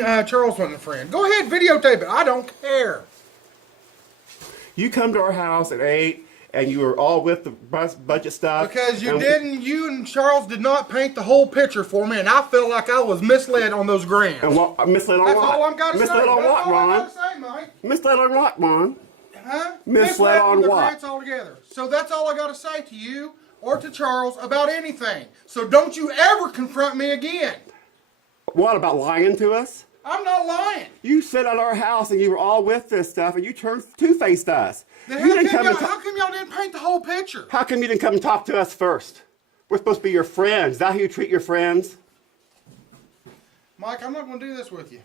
Charles wasn't a friend. Go ahead, videotape it. I don't care. You come to our house at 8, and you were all with the budget stuff. Because you and Charles did not paint the whole picture for me, and I felt like I was misled on those grants. And what? Misled on That's what? all I've got to say. Misled on what, Ron? That's all I've got to say, Mike. Misled on what, Ron? Huh? Misled on the what? grants altogether. So that's all I got to say to you or to Charles about anything. So don't you ever confront me again. What, about lying to us? I'm not lying. You sat at our house and you were all with this stuff, and you turned two-faced us. Then You how come y'all didn't paint the whole picture? How come you didn't come and talk to us first? We're supposed to be your friends. Is that how you treat your friends? Mike, I'm not going to do this with you.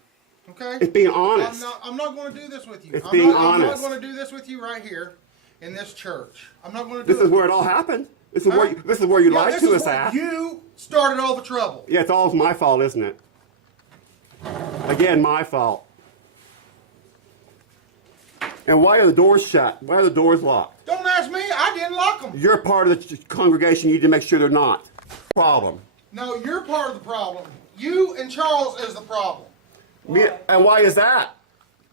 Okay? It's being honest. I'm not going to do this with you. It's being honest. I'm not going to do this with you right here in this church. I'm not going to do This is where it all happened. This is where you lied to us at. You started all the trouble. Yeah, it's all my fault, isn't it? Again, my fault. And why are the doors shut? Why are the doors locked? Don't ask me. I didn't lock them. You're part of the congregation. You need to make sure they're not. Problem. No, you're part of the problem. You and Charles is the problem. And why is that?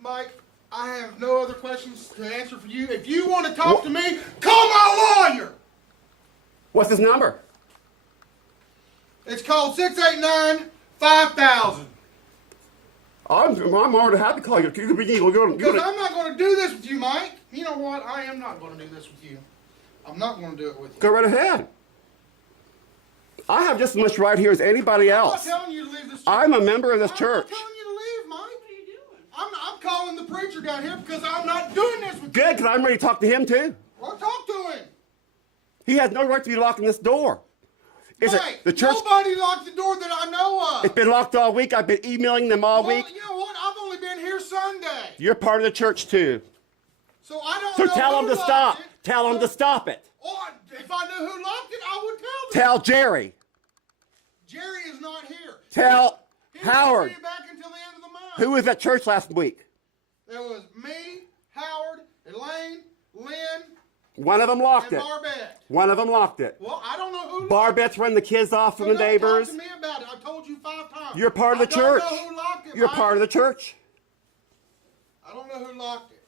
Mike, I have no other questions to answer for you. If you want to talk to me, call my lawyer. What's his number? It's called 689-5000. I'm already happy to call you. Because I'm not going to do this with you, Mike. You know what? I am not going to do this with you. I'm not going to do it with you. Go right ahead. I have just as much right here as anybody else. I'm not telling you to leave this church. I'm a member of this church. I'm not telling you to leave, Mike. What are you doing? I'm calling the preacher down here because I'm not doing this with you. Good, because I'm ready to talk to him too. Well, talk to him. He has no right to be locking this door. Mike, nobody locked the door that I know of. It's been locked all week. I've been emailing them all week. You know what? I've only been here Sunday. You're part of the church too. So I don't So know tell who them to locked stop. it. Tell them to stop it. Or if I knew who locked it, I would tell them. Tell Jerry. Jerry is not here. Tell He Howard. won't be back until the end of the month. Who was at church last week? There was me, Howard, Elaine, Lynn, One of them locked and it. Barbette. One of them locked it. Well, I don't know who. Barbette's running the kids off from the neighbors. Talk to me about it. I told you 5 times. You're part of the church. I don't know who locked it. You're Mike. part of the church. I don't know who locked it.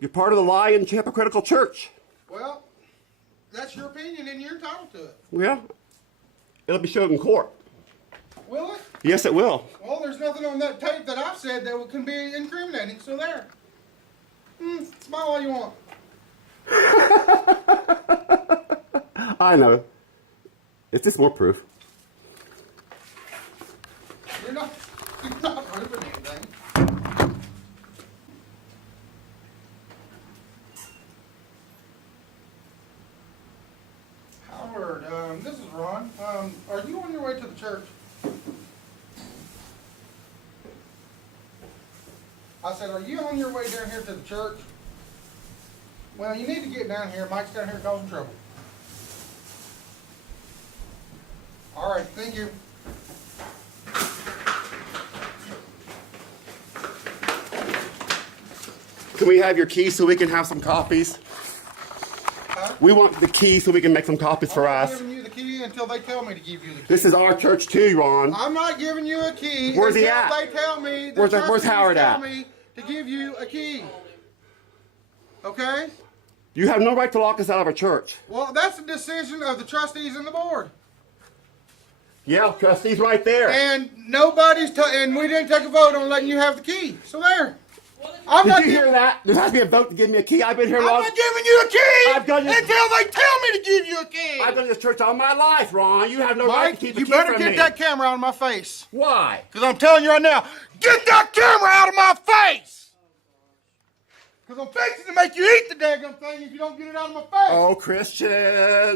You're part of the lying, hypocritical church. Well, that's your opinion, and you're entitled to it. Well, it'll be showed in court. Will it? Yes, it will. Well, there's nothing on that tape that I've said that can be incriminating, so there. Smile all you want. I know. It's just more proof. You're not proving anything. Howard, this is Ron. Are you on your way to the church? I said, are you on your way down here to the church? Well, you need to get down here. Mike's down here causing trouble. All right, thank you. Can we have your key so we can have some copies? Huh? We want the key so we can make some copies for I'm not us. giving you the key until they tell me to give you the key. This is our church too, Ron. I'm not giving you a key Where's he until at? they tell me. Where's Howard tell at? me to give you a key. Okay? You have no right to lock us out of our church. Well, that's the decision of the trustees and the board. Yeah, trustees right there. And and we didn't take a vote on letting you have the key. So there. Did you hear that? There has to be a vote to give me a key. I've been here long. I'm not giving you a key I've done this- until they tell me to give you a key. I've done this church all my life, Ron. You have no right to Mike, keep a you key better from get me. that camera out of my face. Why? Because I'm telling you right now, get that camera out of my face! Because I'm fixing to make you eat the daggone thing if you don't get it out of my face. Oh, Christian.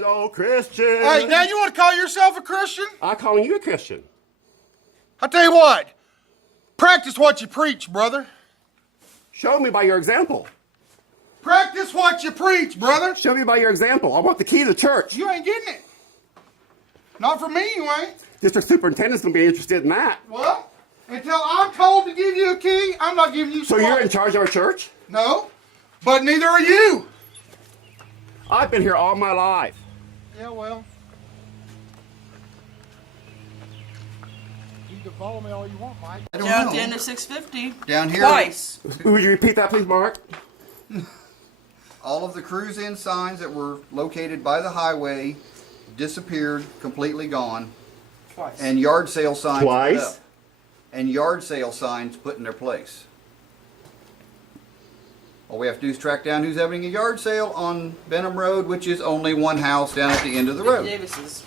Oh, Christian. Hey, now you want to call yourself a Christian? I'm calling you a Christian. I tell you what, practice what you preach, brother. Show me by your example. Practice what you preach, brother. Show me by your example. I want the key to the church. You ain't getting it. Not from me, you ain't. District superintendent's going to be interested in that. Well, until I'm told to give you a key, I'm not giving you So squat. you're in charge of our church? No, but neither are you. I've been here all my life. Yeah, well. You You can follow me all you want, Mike. I don't Down know. at the end of 650. Down here, Twice. Would you repeat that, please, Mark? all of the cruise-in signs that were located by the highway disappeared, completely gone, Twice. and yard sale signs Twice? put up. And yard sale signs put in their place. All we have to do is track down who's having a yard sale on Benham Road, which is only one house down at the end of the road. Davis's.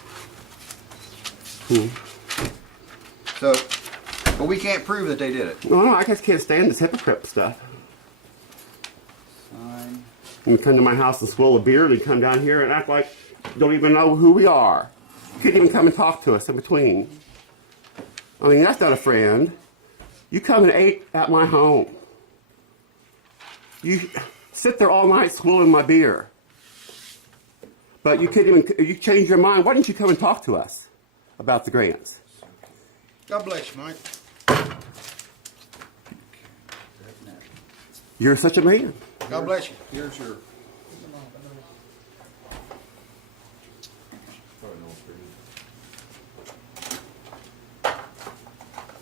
So, but we can't prove that they did it. No, I just can't stand this hypocrite stuff. Sign. You come to my house and swirl a beard and come down here and act like you don't even know who we are. You couldn't even come and talk to us in between. I mean, that's not a friend. You come and ate at my home. You sit there all night swirling my beer. But you couldn't even, you changed your mind. Why didn't you come and talk to us about the grants? God bless you, Mike. You're such a man. God bless you. Here's your.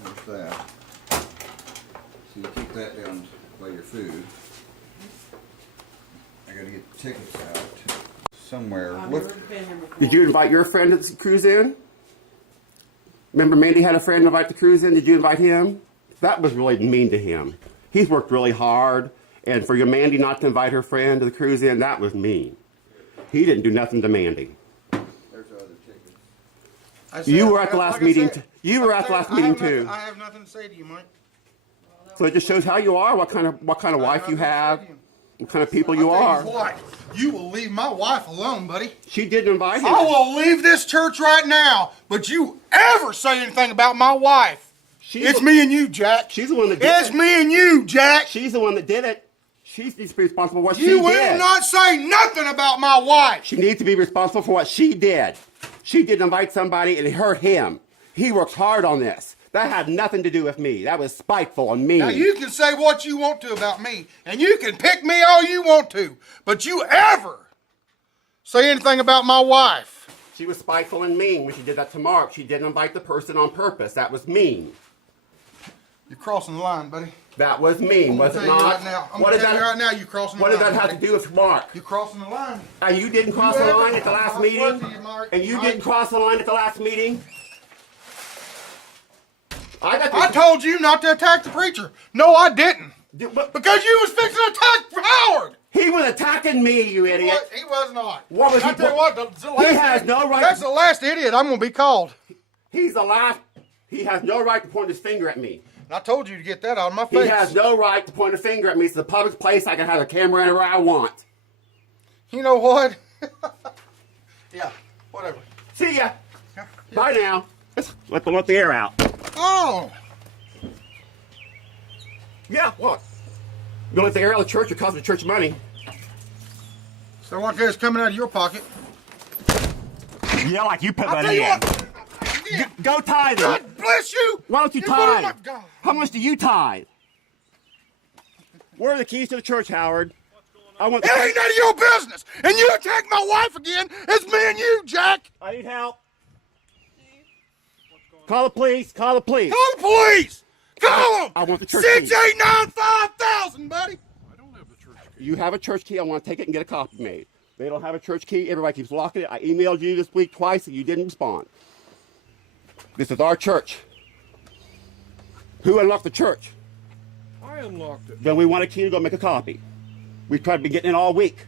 There's that. So you keep that down by your food. I gotta get the tickets out somewhere. I've Look, never been here before. Did you invite your friend to the cruise in? Remember Mandy had a friend invite the cruise in? Did you invite him? That was really mean to him. He's worked really hard, and for your Mandy not to invite her friend to the cruise in, that was mean. He didn't do nothing to Mandy. there's other tickets. I said- You were at the like last I meeting. said- You were at the like last I said, meeting I have too. nothing- I have nothing to say to you, Mike. So it just shows how you are, what kind of wife you have, what kind of people you I'll are. tell you what, you will leave my wife alone, buddy. She didn't invite him. I will leave this church right now, but you ever say anything about my wife, it's me and you, Jack. She's the one that did It's it. me and you, Jack. She's the one that did it. She's responsible for what she You will did. not say nothing about my wife. She needs to be responsible for what she did. She did invite somebody and it hurt him. He works hard on this. That had nothing to do with me. That was spiteful and mean. Now you can say what you want to about me, and you can pick me all you want to, but you ever say anything about my wife. She was spiteful and mean when she did that to Mark. She didn't invite the person on purpose. That was mean. You're crossing the line, buddy. That was mean, I'm was gonna it tell you not? right now. I'm What gonna did tell you that? right now, you're crossing the What line. did that have to buddy. do with Mark? You're crossing the line. And you didn't cross the ever- line at the last I swear meeting? to you, Mark, And you Mike. didn't cross the line at the last meeting? I got I this. told you not to attack the preacher. No, I didn't. But Because you was fixing to attack Howard. he was attacking me, you idiot. He was not. What was I he tell you put- what, the last He has idiot- no right That's to- the last idiot I'm going to be called. He's the last. He has no right to point his finger at me. I told you to get that out of my He face. has no right to point a finger at me. It's a public place. I can have a camera anywhere I want. You know what? Yeah, whatever. See ya. Bye now. Let's let the air out. Oh, Yeah, what? You don't let the air out of the church, you're costing the church money. so what is coming out of your pocket? Yeah, like you put I'll that tell you in. what. Yeah. Go tithe it. God bless you. Why don't you put on tithe? my- God. How much do you tithe? Where are the keys to the church, Howard? I want. It ain't none of your business. And you attack my wife again. It's me and you, Jack. I need help. Call the police. Call the police. Call the police. Call them. I want the church 6895000, buddy. You have a church key. I want to take it and get a copy made. They don't have a church key. Everybody keeps locking it. I emailed you this week twice and you didn't respond. This is our church. Who unlocked the church? I unlocked it. Then we want a key to go make a copy. We tried to be getting in all week.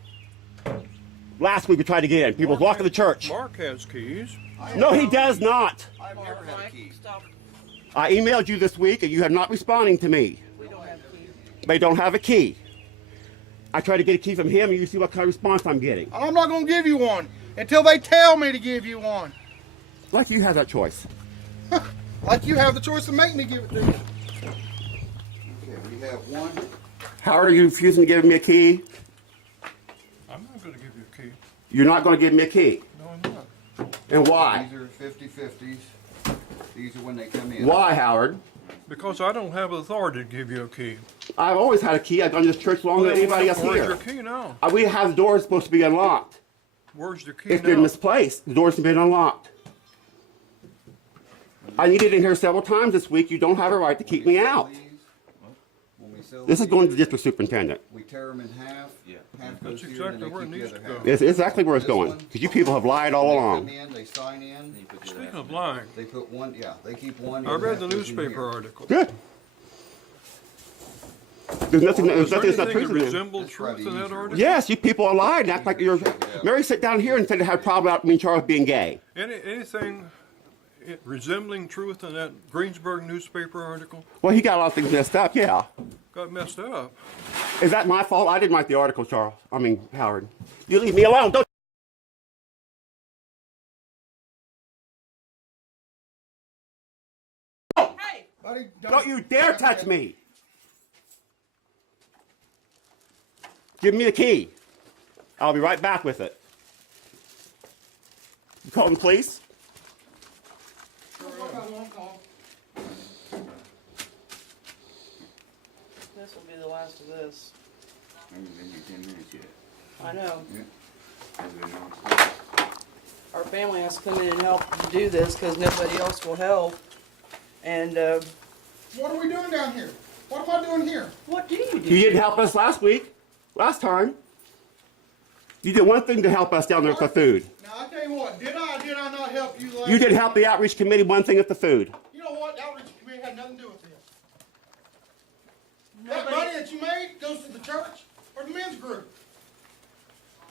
Last week we tried to get in. People's locking the church. Mark has keys. No, he does not. I've never had a key. Stop. I emailed you this week and you have not responding to me. We don't have keys. They don't have a key. I tried to get a key from him and you see what kind of response I'm getting. I'm not going to give you one until they tell me to give you one. Like you have that choice. Like you have the choice to make me give it to you. Okay, we have one. Howard, are you refusing to give me a key? I'm not going to give you a key. You're not going to give me a key. No, I'm not. And why? These are 50/50s. These are when they come in. Why, Howard? Because I don't have authority to give you a key. I've always had a key. I've done this church longer than anybody else Where's here. your key now? We have the doors supposed to be unlocked. Where's your key It's now? been misplaced. The doors have been unlocked. I needed in here several times this week. You don't have a right to keep me out. When we sell This is these, going to the district superintendent. we tear them in half. Half goes That's here, and exactly they where it keep the needs other to go. half. It's exactly where it's This going. one, Because you people have lied all They along. come in, they sign in, Speaking of lying, they put one, yeah, they keep one. I other read half the goes in newspaper here. Good. article. There's nothing, there's Is there nothing that's not anything that prison there. resembled That's probably truth in that easier. article? Yes, you people are lying. Act like you're. Mary sat down here and said it had a problem about me and Charles being gay. Anything resembling truth in that Greensburg newspaper article Well, he got a lot of things messed up, yeah. got messed up. Is that my fault? I didn't write the article, Charles. I mean, Howard. You leave me alone. Don't. Hey, Buddy, Don't you dare touch me. Give me the key. I'll be right back with it. You calling the police? this will be the last of this. Hasn't been here 10 minutes yet. I know. Hasn't been long. Our family has to come in and help do this because nobody else will help. And What are we doing down here? What am I doing here? what do you You do? didn't help us last week. Last time. You did one thing to help us down there with the food. Now, I tell you what, did I not help you last You did help the outreach committee one thing with the food. You know what? The outreach committee had nothing to do with this. That money that you made goes to the church or the men's group.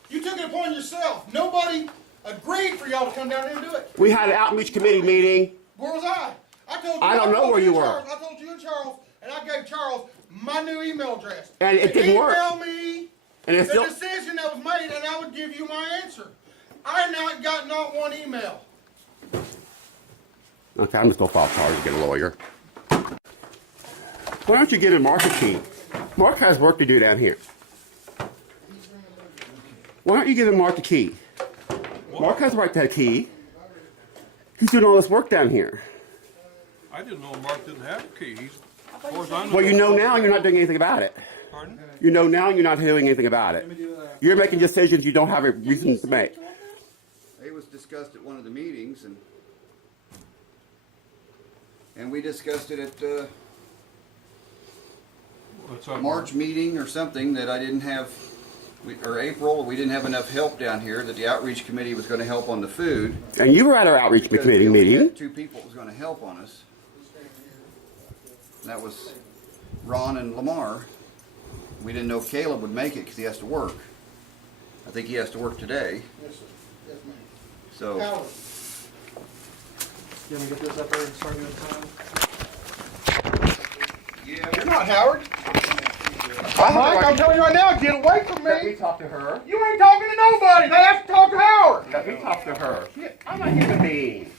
You took it upon yourself. Nobody agreed for y'all to come down here and do it. We had an outreach committee meeting. Where was I? I told you. I don't know told where you were. Charles, I told you and Charles, and I gave Charles my new email address. And it didn't work. Email me And it's the still. decision that was made, and I would give you my answer. I have not got not one email. Okay, I'm just going to file a charge and get a lawyer. Why don't you give him Mark a key? Mark has work to do down here. Why don't you give him Mark a key? Mark has the right to have a key. He's doing all this work down here. I didn't know Mark didn't have keys. As far as I know. Well, you know now and you're not doing anything about it. Pardon? You know now and you're not doing anything about it. You're making decisions you don't have a reason to make. It was discussed at one of the meetings, and we discussed it at What's up, March meeting or something, that I didn't have, or April, we didn't have enough help down here, that the outreach committee was gonna help on the food. And you were at our outreach because committee we only meeting. had 2 people that was gonna help on us. And that was Ron and Lamar. We didn't know if Caleb would make it because he has to work. I think he has to work today, Yes, sir. Yes, ma'am. so. Howard. You want me to get this up there and start doing time? You're not Howard. Mike, I'm telling you right now, get away from Let me me. talk to her. You ain't talking to nobody. They have to talk to Howard. Let me talk to her. I'm a human being.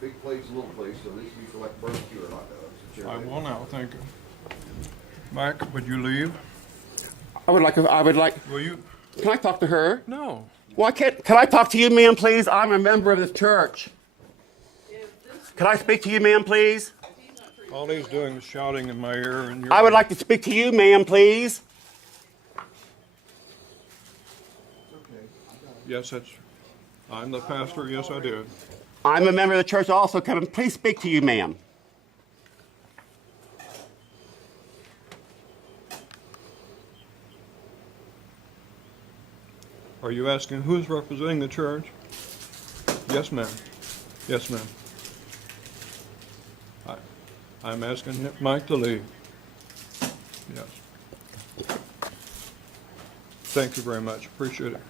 Big plate's a little place, so this used to like barbecue or hot dogs. I will now, thank you. Mike, would you leave? I would like. Will you? Can I talk to her? No. Why can't? Can I talk to you, ma'am, please? I'm a member of this church. Can I speak to you, ma'am, please? All he's doing is shouting in my ear and you're. I would like to speak to you, ma'am, please. Yes, I'm the pastor, yes I did. I'm a member of the church also. Come and please speak to you, ma'am. Are you asking who's representing the church? Yes, ma'am. Yes, ma'am. I'm asking Mike to leave. Yes. Thank you very much. Appreciate it.